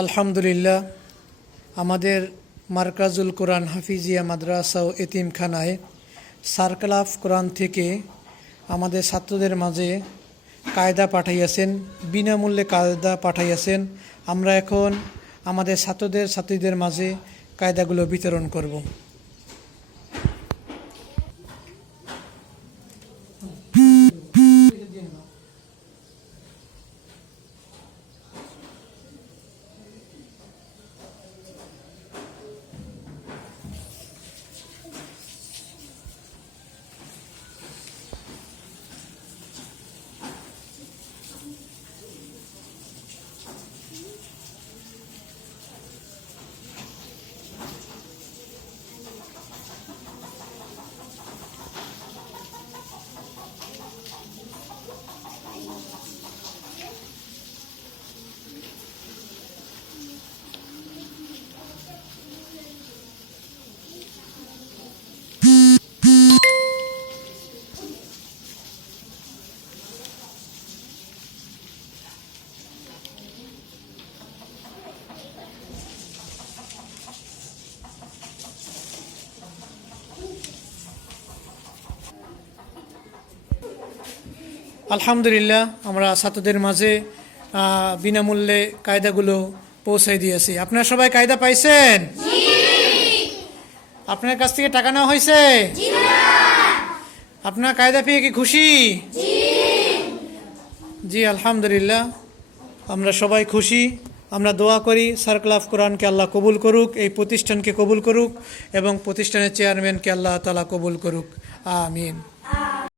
আলহামদুলিল্লাহ, আমাদের মারকাজুল কোরআন হাফিজিয়া মাদ্রাসা ও এতিমখানায় circle of কোরআন থেকে আমাদের ছাত্রদের মাঝে কায়দা পাঠাইয়াছেন, বিনামূল্যে কায়দা পাঠাইয়াছেন। আমরা এখন আমাদের ছাত্রীদের মাঝে কায়দাগুলো বিতরণ করব। আলহামদুলিল্লাহ, আমরা ছাত্রদের মাঝে বিনামূল্যে কায়দাগুলো পৌঁছাই দিয়েছি। আপনারা সবাই কায়দা পাইছেন? আপনার কাছ থেকে টাকা নেওয়া হয়েছে? আপনার কায়দা পেয়ে কি খুশি? জি আলহামদুলিল্লাহ, আমরা সবাই খুশি। আমরা দোয়া করি সার্কেল অফ কোরআনকে আল্লাহ কবুল করুক, এই প্রতিষ্ঠানকে কবুল করুক এবং প্রতিষ্ঠানের চেয়ারম্যানকে আল্লাহ তাআলা কবুল করুক। আমিন।